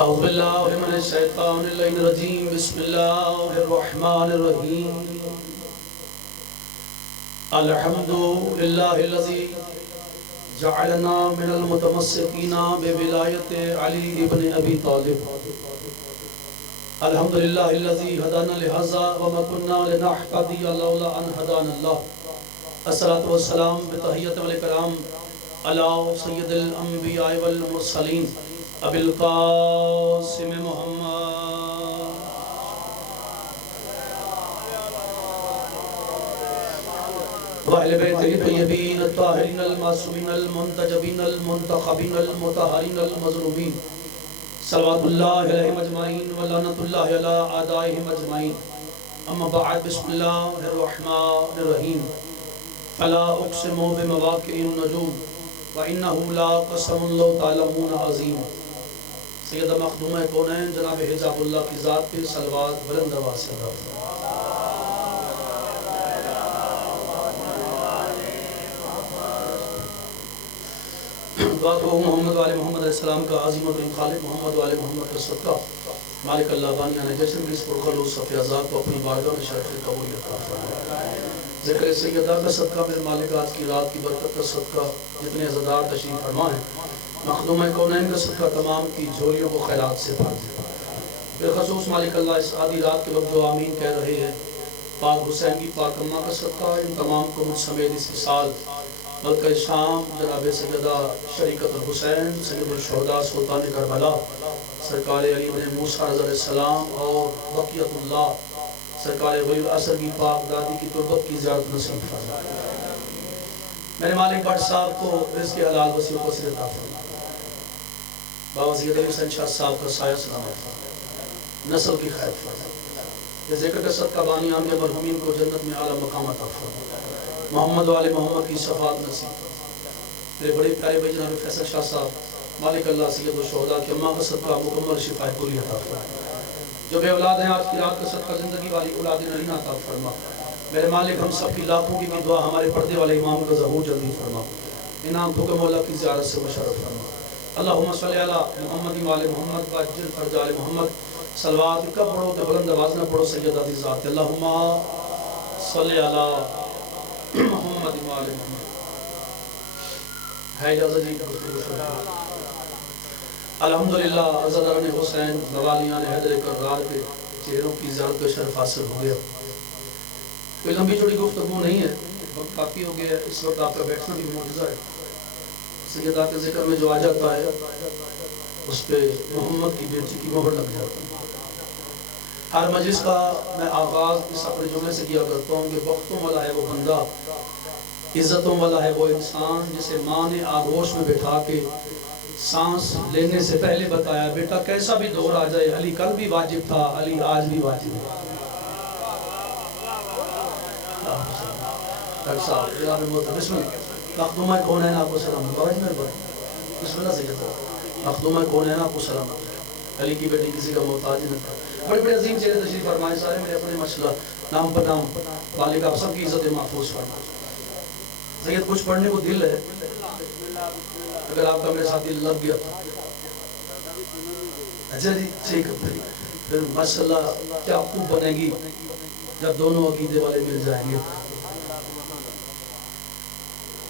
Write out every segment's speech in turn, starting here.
اعوذ باللہ من الشیطان الرجیم بسم اللہ الرحمن الرحیم الحمدللہ الذی جعلنا من المتمسکین بولایت علی ابن ابی طالب الحمدللہ الذی ہدانا لہذا وما كنا لنہتدی لولا ان ہدانا اللہ الصلاۃ والسلام بتحیۃ والاکرام علی سید الانبیاء والمرسلین ابی القاسم محمد وأہل بیتہ الطیبین الطاہرین المعصومین المنتجبین المنتخبین المطہرین المظلومین صلوات اللہ علیہم اجمعین ولعنۃ اللہ علی اعدائہم اجمعین اما بعد بسم اللہ الرحمن الرحیم فلا اقسم بمواقع النجوم وَإِنَّهُ لَقَسَمٌ لَوْ تَعْلَمُونَ عَظِيمٌ سیدہ مخدومہ کونین جناب حجاب اللہ کی ذات پہ صلوات بلند آواز سے ادا دعا کو محمد والے محمد علیہ السلام کا عظیم الدین خالق محمد والے محمد کا صدقہ مالک اللہ بانیہ نے جیسے بھی اس پرخلوص صفی ازاد کو اپنی بارگاہ میں شرف قبولیت عطا فرمائے ذکر سیدہ کا صدقہ میرے مالک آج کی رات کی برکت کا صدقہ جتنے عزادار تشریف فرما ہیں مخدومہ کونین کا صدقہ تمام کی جھولیوں کو خیرات سے بھر دے بالخصوص مالک اللہ اس آدھی رات کے وقت جو آمین کہہ رہے ہیں پاک حسین کی پاک اماں کا صدقہ ان تمام کو مجھ سمیت اس سال ملکہ شام جناب سیدہ شریکت الحسین سید الشہداء سلطان کربلا سرکار علی بن موسیٰ علیہ السلام اور بقیت اللہ سرکار ولی العصر کی پاک دادی کی تربت کی زیارت نصیب فرمائے میرے مالک بٹ صاحب کو رزق حلال وسیع کو وسیع عطا فرمائے بابا سید علی حسین شاہ صاحب کا سایہ سلامت فرمائے نسل کی خیر فرمائے یہ ذکر کا صدقہ بانی عامیہ مرحومین کو جنت میں اعلیٰ مقام عطا فرمائے محمد والے محمد کی شفاعت نصیب فرمائے میرے بڑے پیارے بھائی جناب فیصل شاہ صاحب مالک اللہ سید الشہداء کی اماں کا صدقہ مکمل شفا کلی عطا فرمائے جو بے اولاد ہیں آج کی رات کا صدقہ زندگی والی اولاد نرینہ عطا فرما میرے مالک ہم سب کی لاکھوں کی بھی دعا ہمارے پردے والے امام کا ظہور جلدی فرما انعام بھوکے مولا کی زیارت سے مشرف فرما اللہم صلی علی محمد وآل محمد وعجل فرج آل محمد صلوات کب پڑھو کہ بلند آواز نہ پڑھو سیدہ دی ذات اللہم صلی علی محمد وآل محمد ہے اجازت جی الحمدللہ عزداران حسین نوالیان حیدر کرار کے چہروں کی زیارت کا شرف حاصل ہو گیا کوئی لمبی چوڑی گفتگو نہیں ہے وقت کافی ہو گیا اس وقت آپ کا بیٹھنا بھی معجزہ ہے سیدہ کے ذکر میں جو آ جاتا ہے اس پہ محمد کی بیٹی کی مہر لگ جاتا ہے ہر مجلس کا میں آغاز اس اپنے جملے سے کیا کرتا ہوں کہ وقتوں والا ہے وہ بندہ عزتوں والا ہے وہ انسان جسے ماں نے آغوش میں بٹھا کے سانس لینے سے پہلے بتایا بیٹا کیسا بھی دور آ جائے علی کل بھی واجب تھا علی آج بھی واجب ہے ڈاکٹر صاحب جناب محترم بسم اللہ مخدومہ کونین آپ کو سلام باوجہ مہربانی بسم اللہ سیدہ مخدومہ کونین آپ کو سلام علی کی بیٹی کسی کا محتاج نہ تھا بڑے بڑے عظیم چہرے تشریف فرمائے سارے میرے اپنے مسئلہ نام پر نام مالک آپ سب کی عزت محفوظ فرمائے سید کچھ پڑھنے کو دل ہے اگر آپ کا میرے ساتھ دل لگ گیا اچھا جی ٹھیک ہے پھر ماشاءاللہ کیا خوب بنے گی جب دونوں عقیدے والے مل جائیں گے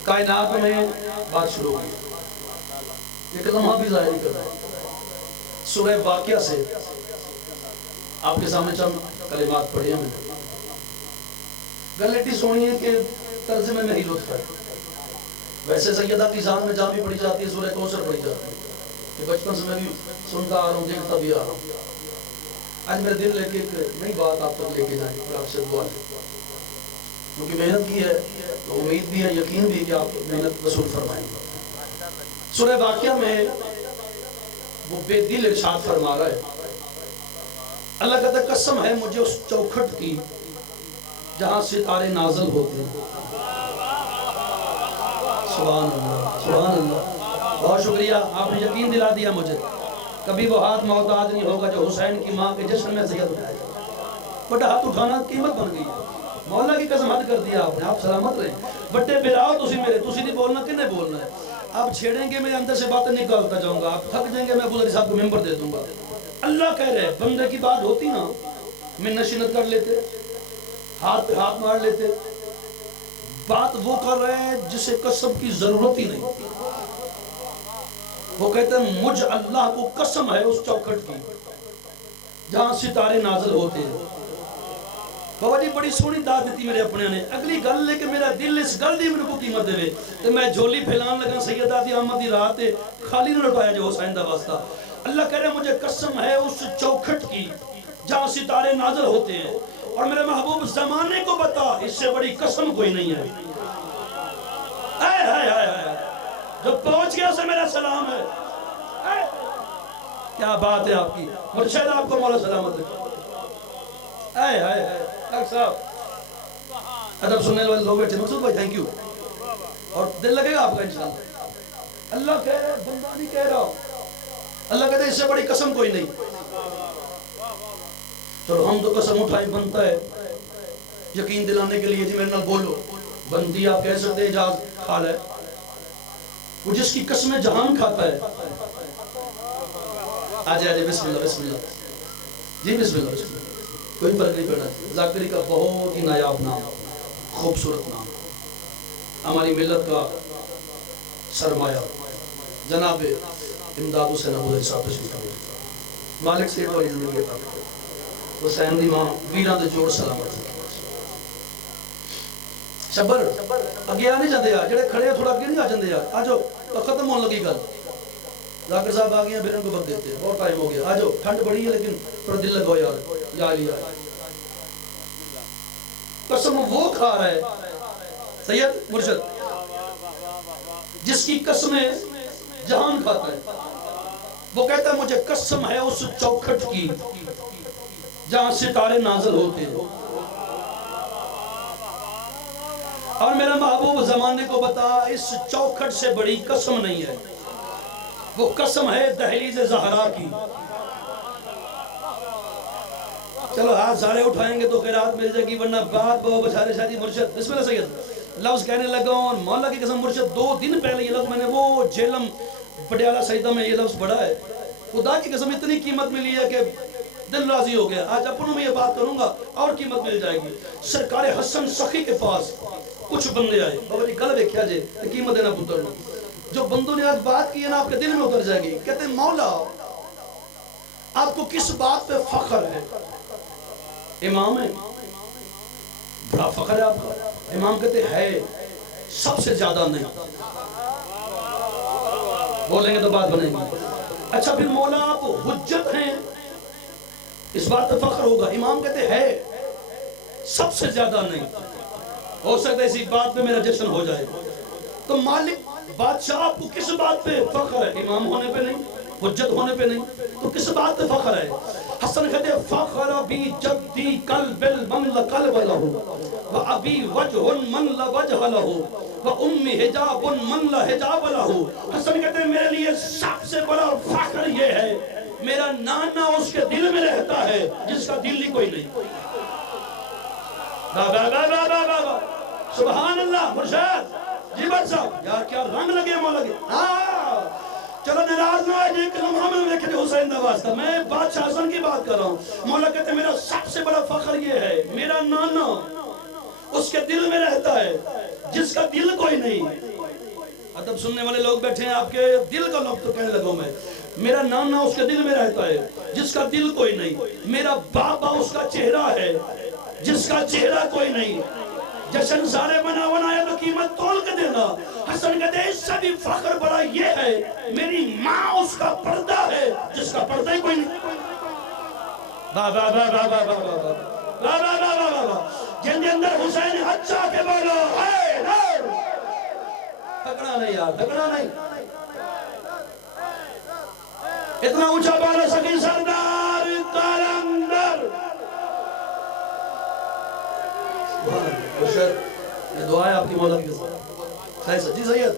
کائنات میں بات شروع ہوئی ایک لمحہ بھی ظاہر کر رہا ہے سورہ واقعہ سے آپ کے سامنے چند کلمات پڑھی ہیں میں گلٹی سونی ہے کہ ترجمے میں ہی لطف ہے ویسے سیدہ کی ذات میں جہاں بھی پڑھی جاتی ہے سورہ کوثر پڑھی جاتی ہے کہ بچپن سے میں بھی سنتا آ رہا ہوں دیکھتا بھی آ رہا ہوں آج میرے دل لے کے ایک نئی بات آپ تک لے کے جائیں اور آپ سے دعا لیں کیونکہ محنت کی ہے تو امید بھی ہے یقین بھی کہ آپ محنت وصول فرمائیں گے سورہ واقعہ میں وہ بے دل ارشاد فرما رہا ہے اللہ کہتا ہے قسم ہے مجھے اس چوکھٹ کی جہاں ستارے نازل ہوتے ہیں سبحان اللہ سبحان اللہ بہت شکریہ آپ نے یقین دلا دیا مجھے کبھی وہ ہاتھ محتاج نہیں ہوگا جو حسین کی ماں کے جشن میں زیادہ اٹھائے گا بڑا ہاتھ اٹھانا قیمت بن گئی ہے مولا کی قسم حد کر دیا آپ نے آپ سلامت رہیں بڑے براؤ تسی میرے تسی نہیں بولنا کنے بولنا ہے آپ چھیڑیں گے میں اندر سے باتیں نکالتا جاؤں گا، آپ تھک جائیں گے میں ابو ظہیر صاحب کو ممبر دے دوں گا۔ اللہ کہہ رہے بندے کی بات ہوتی نا، میں نشینت کر لیتے، ہاتھ پہ ہاتھ مار لیتے۔ بات وہ کر رہے ہیں جسے قسم کی ضرورت ہی نہیں۔ وہ کہتے ہیں مجھ اللہ کو قسم ہے اس چوکھٹ کی جہاں ستارے نازل ہوتے ہیں۔ بابا جی بڑی سونی داد دیتی میرے اپنے نے، اگلی گل لے کہ میرا دل اس گل دی میرے کو قیمت دے تو میں جھولی پھیلان لگا سیدہ دی احمد دی رات خالی نہ لٹایا جو حسین دا واسطہ۔ اللہ کہہ رہے مجھے قسم ہے اس چوکھٹ کی جہاں ستارے نازل ہوتے ہیں، اور میرے محبوب زمانے کو بتا اس سے بڑی قسم کوئی نہیں ہے۔ جو پہنچ گیا اسے میرا سلام ہے۔ کیا بات ہے آپ کی، مرشد آپ کو مولا سلامت ہے۔ ڈاکٹر صاحب ادب سننے والے لوگ بیٹھے، مقصود بھائی تھینک یو، اور دل لگے گا آپ کا انشاءاللہ۔ اللہ کہہ رہا ہے بندہ نہیں کہہ رہا، اللہ کہتے ہیں اس سے بڑی قسم کوئی نہیں۔ چلو ہم تو قسم اٹھائیں، بنتا ہے یقین دلانے کے لیے جی میرے نال بولو، بندی آپ کہہ سکتے اجاز خال ہے، وہ جس کی قسمیں جہان کھاتا ہے۔ آجے آجے بسم اللہ بسم اللہ جی بسم اللہ بسم اللہ، کوئی فرق نہیں پڑنا۔ ذاکری کا بہت ہی نایاب نام، خوبصورت نام، ہماری ملت کا سرمایہ جناب امداد حسین ابو ظہیر صاحب تشریف فرما۔ مالک سیٹ والی زندگی عطا فرما، حسین دی ماں ویران دے جوڑ سلامت۔ شبر اگے آ نہیں جاندے یار، جڑے کھڑے ہیں تھوڑا اگے نہیں آ جاندے یار، آ جاؤ ختم ہونے لگی گل۔ ذاکر صاحب آ گئے ہیں، پھر ان کو وقت دیتے ہیں، بہت ٹائم ہو گیا، آ جاؤ ٹھنڈ بڑی ہے لیکن تھوڑا دل لگاؤ یار۔ یا علی قسم وہ کھا رہا ہے سید مرشد جس کی قسمیں جہان کھاتا ہے، وہ کہتا ہے مجھے قسم ہے اس چوکھٹ کی جہاں ستارے نازل ہوتے ہیں، اور میرا محبوب زمانے کو بتا اس چوکھٹ سے بڑی قسم نہیں ہے، وہ قسم ہے دہلیز زہرا کی۔ چلو ہاتھ سارے اٹھائیں گے تو خیرات مل جائے گی، ورنہ بات بہت بچارے شادی مرشد بسم اللہ سید لفظ کہنے لگا ہوں، اور مولا کی قسم مرشد 2 دن پہلے یہ لفظ میں نے وہ جیلم پٹیالہ سیدہ میں یہ لفظ پڑھا ہے، خدا کی قسم اتنی قیمت ملی ہے کہ دل راضی ہو گیا۔ آج اپنوں میں یہ بات کروں گا اور قیمت مل جائے گی۔ سرکار حسن سخی کے پاس کچھ بندے آئے، بابا جی گل ویکھیا جے قیمت دینا پتر نے، جو بندوں نے آج بات کی ہے نا آپ کے دل میں اتر جائے گی۔ کہتے ہیں مولا آپ کو کس بات پہ فخر ہے؟ امام ہے، بڑا فخر ہے آپ کا۔ امام کہتے ہیں ہے، سب سے زیادہ نہیں، بولیں گے تو بات بنے گی۔ اچھا پھر مولا آپ حجت ہیں، اس بات پہ فخر ہوگا۔ امام کہتے ہیں ہے، سب سے زیادہ نہیں، ہو سکتا ہے اسی بات پہ میرا جشن ہو جائے۔ تو مالک بادشاہ آپ کو کس بات پہ فخر ہے؟ امام ہونے پہ نہیں، حجت ہونے پہ نہیں، تو کس بات پہ فخر ہے؟ حسن کہتے ہیں فخر بی جدی قلب من لقلب لہو و ابی وجہ من لوجہ لہو و امی حجاب من لحجاب لہو۔ حسن کہتے ہیں میرے لیے سب سے بڑا فخر یہ ہے میرا نانا اس کے دل میں رہتا ہے جس کا دل ہی کوئی نہیں۔ سبحان اللہ مرشد جی بات صاحب یار کیا رنگ لگے مولا کے۔ چلو ناراض نہ آئے ایک لمحہ میں دیکھے حسین دا واسطہ، میں بادشاہ حسن کی بات کر رہا ہوں۔ مولا کہتے ہیں میرا سب سے بڑا فخر یہ ہے میرا نانا اس کے دل میں رہتا ہے جس کا دل کوئی نہیں۔ ادب سننے والے لوگ بیٹھے ہیں، آپ کے دل کا لوگ تو کہنے لگوں میں، میرا نانا اس کے دل میں رہتا ہے جس کا دل کوئی نہیں، میرا بابا اس کا چہرہ ہے جس کا چہرہ کوئی نہیں۔ جشن سارے بنا بنایا تو قیمت تول کے دینا۔ حسن کہتے ہیں اس سے بھی فخر بڑا یہ ہے میری ماں اس کا پردہ ہے جس کا پردہ ہی کوئی نہیں۔ بابا بابا بابا بابا بابا بابا بابا جن کے اندر حسین اچھا کے بولو اے نور، تھکنا نہیں یار، تھکنا نہیں، اتنا اونچا بالا سکی سردار کالندر۔ یہ دعا ہے آپ کی مولا کی ساتھ صحیح سچی سید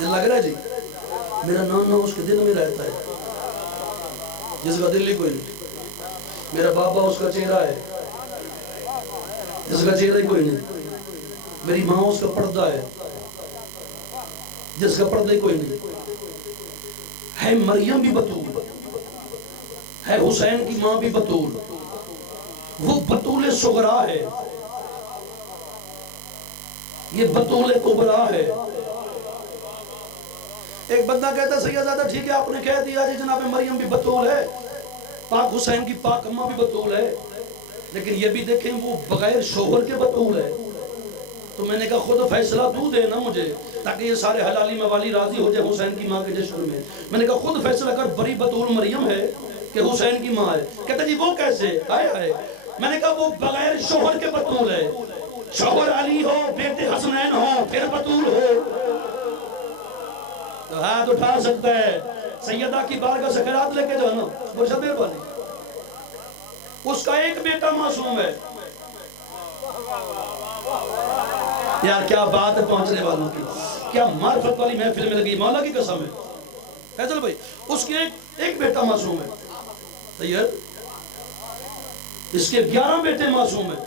دل لگ رہا ہے جی، میرا نانا اس کے دل میں رہتا ہے جس کا دل ہی کوئی نہیں، میرا بابا اس کا چہرہ ہے جس کا چہرہ ہی کوئی نہیں۔ میری ماں اس کا پردہ ہے جس کا پردہ ہی کوئی نہیں ہے. مریم بھی بطول ہے, حسین کی ماں بھی بطول, وہ بطول صغرا ہے, یہ بطول کبرا ہے. ایک بندہ کہتا سیدزادہ ٹھیک ہے آپ نے کہہ دیا جی جناب مریم بھی بطول ہے, پاک حسین کی پاک اماں بھی بطول ہے, لیکن یہ بھی دیکھیں وہ بغیر شوہر کے بطول ہے. تو میں نے کہا خود فیصلہ تو دے نا مجھے, تاکہ یہ سارے حلالی موالی راضی ہو جائے حسین کی ماں کے جشن میں. میں نے کہا خود فیصلہ کر, بڑی بطول مریم ہے کہ حسین کی ماں ہے. کہتا جی وہ کیسے, آئے آئے. میں نے کہا وہ بغیر شوہر کے بطول ہے, شوہر علی ہو, بیٹے حسنین ہو, پھر بطول ہو. تو ہاتھ اٹھا سکتا ہے, سیدہ کی بارگاہ سے خیرات لے کے جانا, مرشد مہربانی. اس کا ایک بیٹا معصوم ہے. یار کیا بات ہے پہنچنے والوں کی, کیا معرفت والی محفل میں لگی, مولا کی قسم ہے. فیصل بھائی اس کے ایک بیٹا معصوم ہے, طیب اس کے 11 بیٹے معصوم ہیں.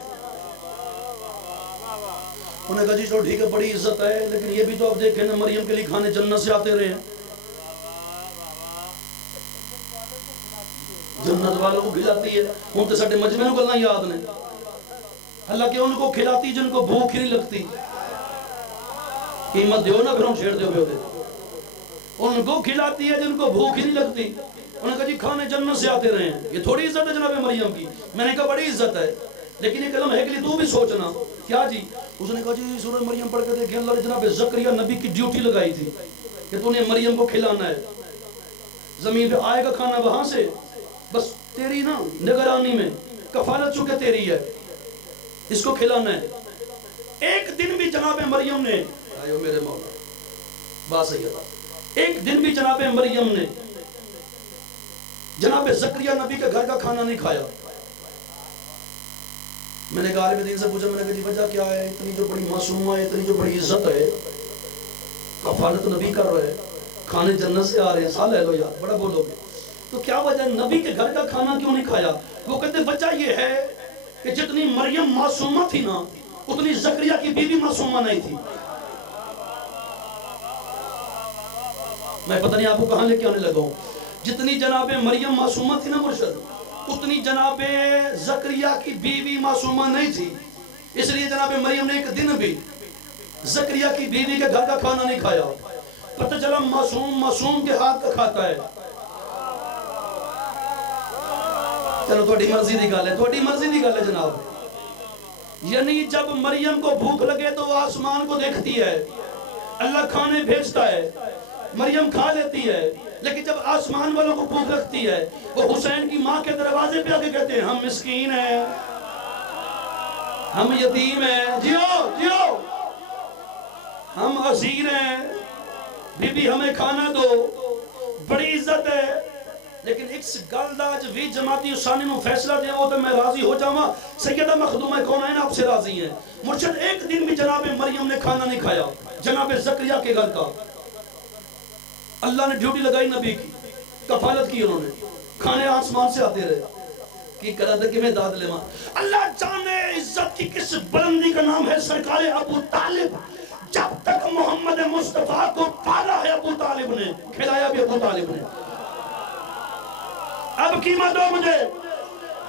انہوں نے کہا جی چلو ٹھیک ہے بڑی عزت ہے, لیکن یہ بھی تو آپ دیکھیں نا مریم کے لیے کھانے جنت سے آتے رہے ہیں, جنت والوں کو کھلاتی ہے. ہم تو ساڈے مجمع نوں گلاں یاد نے, اللہ کہ ان کو کھلاتی جن کو بھوک ہی نہیں لگتی. قیمت دیو نا پھر ہم چھیڑ دیو دے. ان کو کھلاتی ہے جن کو بھوک ہی نہیں لگتی. انہوں نے کہا جی کھانے جنت سے آتے رہے ہیں, یہ تھوڑی عزت ہے جناب مریم کی. میں نے کہا بڑی عزت ہے, لیکن یہ کلم ہے کہ لیے تو بھی سوچنا. کیا جی؟ اس نے کہا جی سورہ مریم پڑھ کے دیکھیں, اللہ نے جناب زکریا نبی کی ڈیوٹی لگائی تھی کہ تو نے مریم کو کھلانا ہے, زمین پہ آئے گا کھانا وہاں سے, بس تیری نا نگرانی میں کفالت چونکہ تیری ہے, اس کو کھلانا ہے. ایک دن بھی جناب مریم نے, آئیو میرے مولا بات صحیح ہے, ایک دن بھی جناب مریم نے جناب زکریا نبی کے گھر کا کھانا نہیں کھایا. میں نے کہا عالم دین سے پوچھا, میں نے کہا جی وجہ کیا ہے, اتنی جو بڑی معصومہ ہے, اتنی جو بڑی عزت ہے, کفالت نبی کر رہے ہیں, کھانے جنت سے آ رہے ہیں, سال ہے لو یار بڑا بولو گے, تو کیا وجہ نبی کے گھر کا کھانا کیوں نہیں کھایا؟ وہ کہتے وجہ یہ ہے کہ جتنی مریم معصومہ تھی نا اتنی زکریا کی بیوی معصومہ نہیں تھی. میں پتہ نہیں آپ کو کہاں لے کے آنے لگا ہوں. جتنی جناب مریم معصومہ تھی نا مرشد, اتنی جناب زکریا کی بیوی معصومہ نہیں تھی. اس لیے جناب مریم نے ایک دن بھی زکریا کی بیوی کے گھر کا کھانا نہیں کھایا. پتہ چلا معصوم کے ہاتھ کا کھاتا ہے. چلو تھوڑی مرضی دی گل ہے, تھوڑی مرضی دی گل ہے جناب. یعنی جب مریم کو بھوک لگے تو وہ آسمان کو دیکھتی ہے, اللہ کھانے بھیجتا ہے, مریم کھا لیتی ہے. لیکن جب آسمان والوں کو بھوک لگتی ہے, وہ حسین کی ماں کے دروازے پہ آ کے کہتے ہیں ہم مسکین ہیں, ہم یتیم ہیں, جیو جیو, ہم اسیر ہیں, بی بی ہمیں کھانا دو. بڑی عزت ہے. لیکن اس گل دا اج وی جماعتی اسانی نو فیصلہ دے وہ تو میں راضی ہو جاواں. سیدہ مخدومہ کونین آپ سے راضی ہیں. مرشد ایک دن بھی جناب مریم نے کھانا نہیں کھایا جناب زکریا کے گھر کا. اللہ نے ڈیوٹی لگائی نبی کی, کفالت کی, انہوں نے کھانے آسمان سے آتے رہے. کی کرا تھا کہ میں داد لے ماں. اللہ جانے عزت کی کس بلندی کا نام ہے سرکار ابو طالب. جب تک محمد مصطفیٰ کو پالا ہے ابو طالب نے, کھلایا بھی ابو طالب نے. اب قیمت دو مجھے,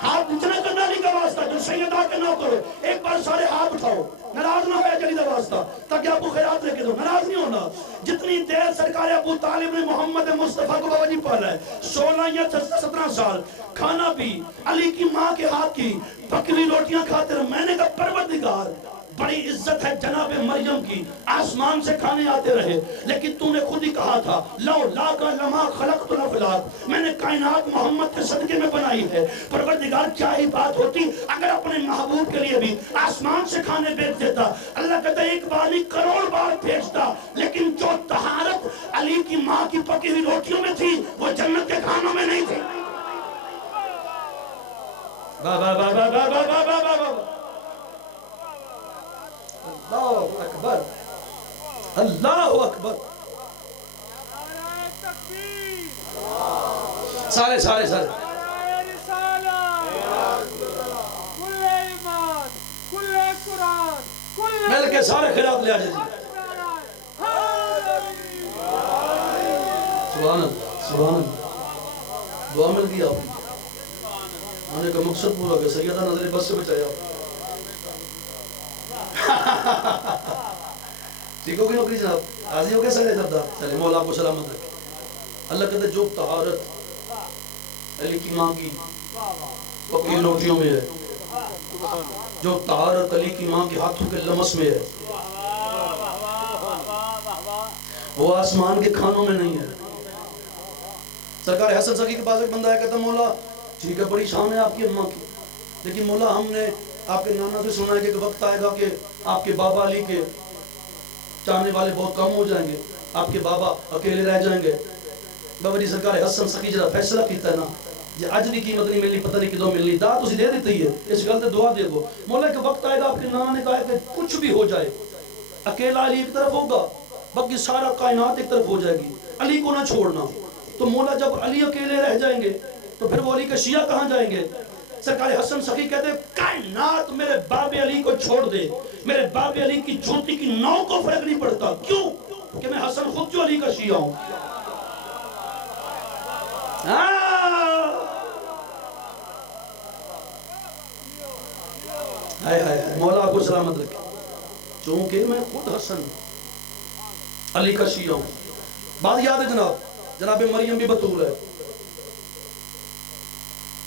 ہاتھ اتنا کرنا نہیں کا واسطہ جو سیدہ کے نہ کرو. ایک بار سارے ہاتھ اٹھاؤ, ناراض نہ ہوئے جلی دا واسطہ, تاکہ آپ کو خیرات لے کے دو, ناراض نہیں ہونا. جتنی دیر سرکار ابو طالب نے محمد مصطفیٰ کو بابا جی پالا ہے, 16 یا 17 سال, کھانا بھی علی کی ماں کے ہاتھ کی پکوی روٹیاں کھاتے رہے. میں نے کہا پروردگار بڑی عزت ہے جناب مریم کی, آسمان سے کھانے آتے رہے, لیکن تو نے خود ہی کہا تھا لو لاکا لما خلقت الافلاک, میں نے کائنات محمد کے صدقے میں بنائی ہے. پروردگار کیا ہی بات ہوتی اگر اپنے محبوب کے لیے بھی آسمان سے کھانے بھیج دیتا. اللہ کہتا ہے ایک بار نہیں کروڑ بار بھیجتا, لیکن جو طہارت علی کی ماں کی پکی ہوئی روٹیوں میں تھی وہ جنت کے کھانوں میں نہیں تھی. اللہ اکبر, اللہ اکبر. سارے سارے سارے مل کے کے سارے خیرات لے آ جائے. سبحان اللہ سبحان اللہ. دعا مل گئی آپ کی. آنے کا مقصد پورا کہ سیدہ نظر بس سے بچایا. سیکھو گی نوکری جناب. راضی ہو گئے سارے جردار. چلے مولا آپ کو سلامت رکھے. اللہ کہتے جو طہارت علی کی ماں کی پکی روٹیوں میں ہے, جو طہارت علی کی ماں کے ہاتھوں کے لمس میں ہے, وہ آسمان کے کھانوں میں نہیں ہے. سرکار حسن سکی کے پاس ایک بندہ ہے, کہتا مولا ٹھیک ہے بڑی شان ہے آپ کی اماں کی, لیکن مولا ہم نے آپ کے نانا سے سنا ہے کہ ایک وقت آئے گا کہ آپ کے بابا علی کے چاہنے والے بہت کم ہو جائیں گے, آپ کے بابا اکیلے رہ جائیں گے. بابا جی سرکار حسن سکی جرا فیصلہ کیتا ہے نا, جی اج بھی قیمت نہیں ملنی, پتہ نہیں کدوں ملنی, دا تسی دے دیتی ہے, اس گل تے دعا دے گو. مولا ایک وقت آئے گا آپ کے نانا نے کہا کہ کچھ بھی ہو جائے, اکیلا علی ایک طرف ہوگا, باقی سارا کائنات ایک طرف ہو جائے گی, علی کو نہ چھوڑنا. تو مولا جب علی اکیلے رہ جائیں گے تو پھر وہ علی کے شیعہ کہاں جائیں گے؟ سرکار حسن سخی کہتے ہیں کائنات میرے باب علی کو چھوڑ دے, میرے باب علی کی جوتی کی نو کو فرق نہیں پڑتا. کیوں؟ کہ میں حسن خود جو علی کا شیعہ ہوں. مولا آپ کو سلامت رکھے. چونکہ میں خود حسن علی کا شیعہ ہوں. بات یاد ہے جناب, جناب مریم بھی بطول ہے,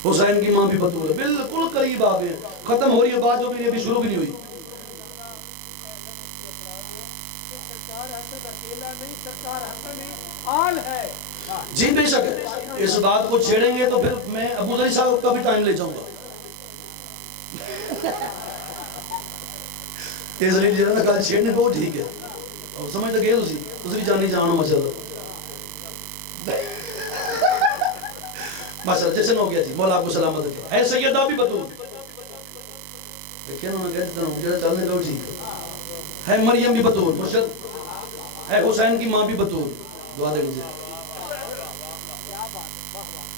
حسین کی ماں بھی بطول ہے, بالکل قریب آ گئے. ختم ہو رہی ہے بات جو بھی نہیں, ابھی شروع بھی نہیں ہوئی. جی بے شک ہے, اس بات کو چھیڑیں گے تو پھر میں ابو ظہیر صاحب کا بھی ٹائم لے جاؤں گا. اس لیے جیرا نا کل چھیڑنے کو ٹھیک ہے, اور سمجھ لگے اسی بھی جانی جانو ماشاءاللہ. ماشاءاللہ جیسے ہو گیا جی, مولا آپ کو سلامت رکھے. ہے سیدہ بھی بطول, دیکھیں انہوں نے کہتے ہیں جیسا چلنے کو ٹھیک ہے. مریم بھی بطول مرشد, ہے حسین کی ماں بھی بطول. دعا دے لیجیے.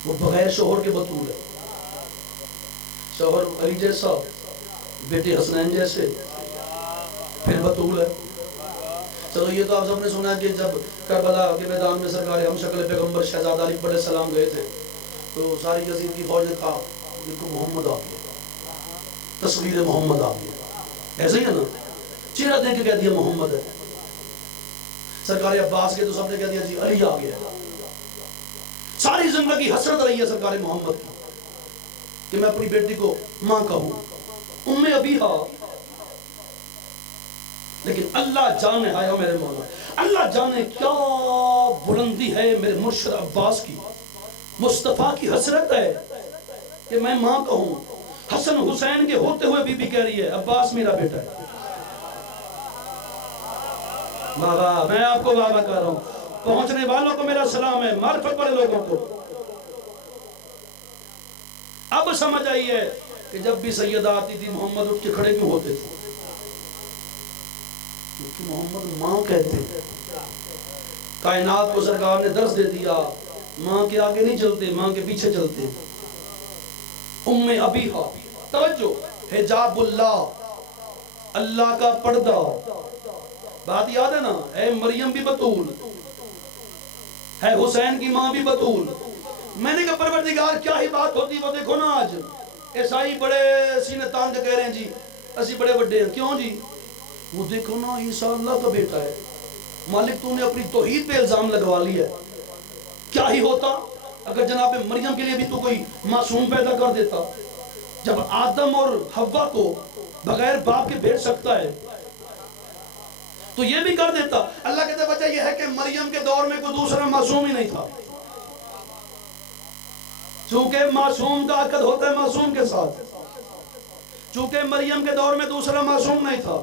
وہ بغیر شوہر کے بطول ہے, شوہر علی جیسا, بیٹے حسنین جیسے, پھر بطول ہے. چلو یہ تو آپ سب نے سنا کہ جب کربلا کے میدان میں سرکار ہم شکل پیغمبر شہزادہ علی علیہ السلام گئے تھے تو ساری یزید کی فوج نے کہا ان کو محمد آ گیا, تصویر محمد آ گیا. ایسا ہی ہے نا, چہرہ دیکھ کے کہہ دیا محمد ہے. سرکار عباس کے تو سب نے کہہ دیا جی علی آ گیا. ساری زندگی حسرت رہی ہے سرکار محمد کی کہ میں اپنی بیٹی کو ماں کہوں, ام ابیہا. لیکن اللہ جانے, آیا میرے مولا, اللہ جانے کیا بلندی ہے میرے مرشد عباس کی. مصطفیٰ کی حسرت ہے کہ میں ماں کہوں. حسن حسین کے ہوتے ہوئے بی بی کہہ رہی ہے عباس میرا بیٹا ہے. بابا میں آپ کو بابا کہہ رہا ہوں, پہنچنے والوں کو میرا سلام ہے, معرفت والے لوگوں کو. اب سمجھ آئی ہے کہ جب بھی سیدہ آتی تھی محمد اٹھ کے کھڑے کیوں ہوتے تھے؟ کیونکہ محمد ماں کہتے ہیں. کائنات کو سرکار نے درس دے دیا, ماں کے آگے نہیں چلتے, ماں کے پیچھے چلتے. ام ابیہا, توجہ, حجاب اللہ, اللہ کا پردہ. بات یاد ہے نا, اے مریم بھی بطول ہے, حسین کی ماں بھی بطول. میں نے کہا پروردگار کیا ہی بات ہوتی. وہ دیکھو نا آج عیسائی بڑے سینے تان کے کہہ رہے ہیں جی اسی بڑے بڑے ہیں. کیوں جی؟ وہ دیکھو نا عیسیٰ اللہ کا بیٹا ہے. مالک تو نے اپنی توحید پہ الزام لگوا لیا ہے. کیا ہی ہوتا اگر جناب مریم کے لیے بھی تو کوئی معصوم پیدا کر دیتا. جب آدم اور حوا کو بغیر باپ کے بھیج سکتا ہے تو یہ بھی کر دیتا. اللہ کہتے وجہ یہ ہے کہ مریم کے دور میں کوئی دوسرا معصوم ہی نہیں تھا. چونکہ معصوم کا عقد ہوتا ہے معصوم کے ساتھ, چونکہ مریم کے دور میں دوسرا معصوم نہیں تھا.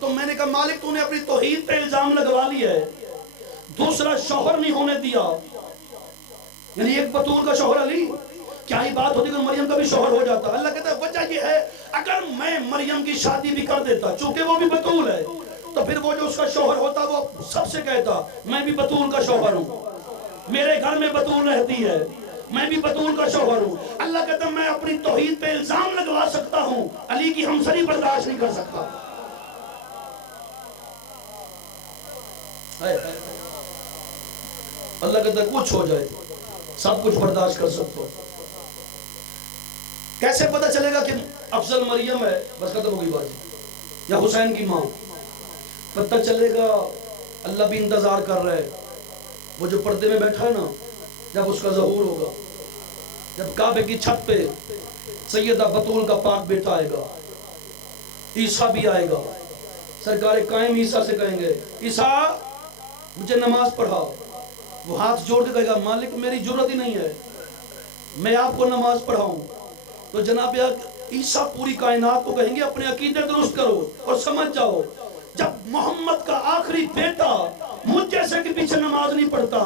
تو میں نے کہا مالک تو نے اپنی توحید پہ الزام لگوا لیا ہے, دوسرا شوہر نہیں ہونے دیا. یعنی ایک بطول کا شوہر علی, کیا ہی بات ہوتی کہ مریم کا بھی شوہر ہو جاتا. اللہ کہتا ہے وجہ یہ ہے اگر میں مریم کی شادی بھی کر دیتا, چونکہ وہ بھی بطول ہے, تو پھر وہ جو اس کا شوہر ہوتا وہ سب سے کہتا میں بھی بطول کا شوہر ہوں, میرے گھر میں بطول رہتی ہے, میں بھی بطول کا شوہر ہوں. اللہ کہتا ہے میں اپنی توحید پہ الزام لگوا سکتا ہوں, علی کی ہمسری برداشت نہیں کر سکتا. اللہ کہتا ہے کچھ ہو جائے سب کچھ برداشت کر سکتے ہو. کیسے پتہ چلے گا کہ افضل مریم ہے؟ بس ختم ہو گئی بات. یا حسین کی ماں؟ پتہ چلے گا اللہ بھی انتظار کر رہا ہے. وہ جو پردے میں بیٹھا ہے نا، جب اس کا ظہور ہوگا، جب کعبے کی چھت پہ سیدہ بطول کا پاک بیٹا آئے گا، عیسیٰ بھی آئے گا، سرکار قائم عیسیٰ سے کہیں گے عیسیٰ مجھے نماز پڑھا. وہ ہاتھ جوڑ کے کہے گا مالک میری جرت ہی نہیں ہے میں آپ کو نماز پڑھاؤں. تو جناب عیسیٰ پوری کائنات کو کہیں گے اپنے عقیدے درست کرو اور سمجھ جاؤ، جب محمد کا آخری بیٹا مجھ جیسے کے پیچھے نماز نہیں پڑھتا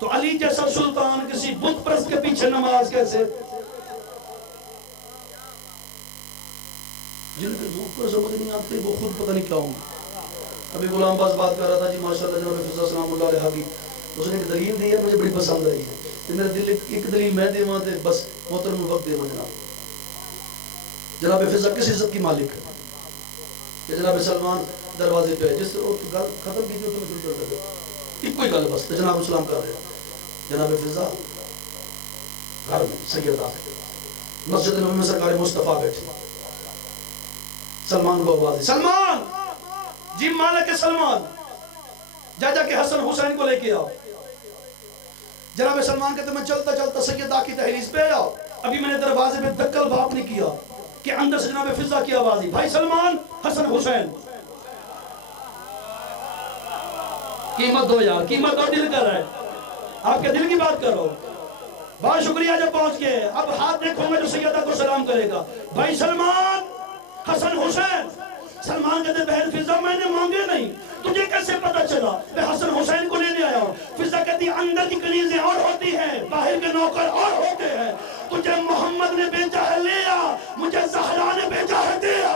تو علی جیسا سلطان کسی بت پرست کے پیچھے نماز کیسے؟ جن کے ذوق پر سمجھ نہیں آتے وہ خود پتہ نہیں کیا ہوں. ابھی غلام باز بات کر رہا تھا جی ماشاءاللہ جناب فضل سلام اللہ علیہ کی، اس نے ایک دلیل دی ہے مجھے بڑی پسند آئی ہے. میرا دل ایک دلیل میں دے وہاں دے بس محترم وقت دے وہاں جناب فضل کس عزت کی مالک ہے کہ جناب سلمان دروازے پہ ہے. جس سے ختم کی تھی تو میں شروع کر دے ایک کوئی گل بس جناب اسلام کر رہے ہیں. جناب فضل گھر میں سیدہ مسجد نبوی میں سرکار مصطفیٰ بیٹھے، سلمان کو آواز دی سلمان جی مالک سلمان جا کے حسن حسین کو لے کے آؤ. جناب سلمان کہتے میں چلتا چلتا سیدہ کی تحریز پہ آیا، ابھی میں نے دروازے پہ دکل بھاپ نہیں کیا کہ اندر سے جناب فضل کی آواز دی بھائی سلمان حسن حسین. قیمت دو یار، قیمت دو، دل کر رہا ہے آپ کے دل کی بات کرو. بہت شکریہ جب پہنچ گئے. اب ہاتھ دیکھوں گا جو سیدہ کو سلام کرے گا بھائی سلمان حسن حسین. سلمان کہتے بہن فضل میں نے مانگے نہیں، تجھے کیسے پتا چلا؟ میں حسن حسین کو لینے آیا ہوں. فضل کہتی اندر کی کنیزیں اور ہوتی ہیں، باہر کے نوکر اور ہوتے ہیں. تجھے محمد نے بھیجا ہے لے آ، مجھے زہرا نے بھیجا ہے دے آ.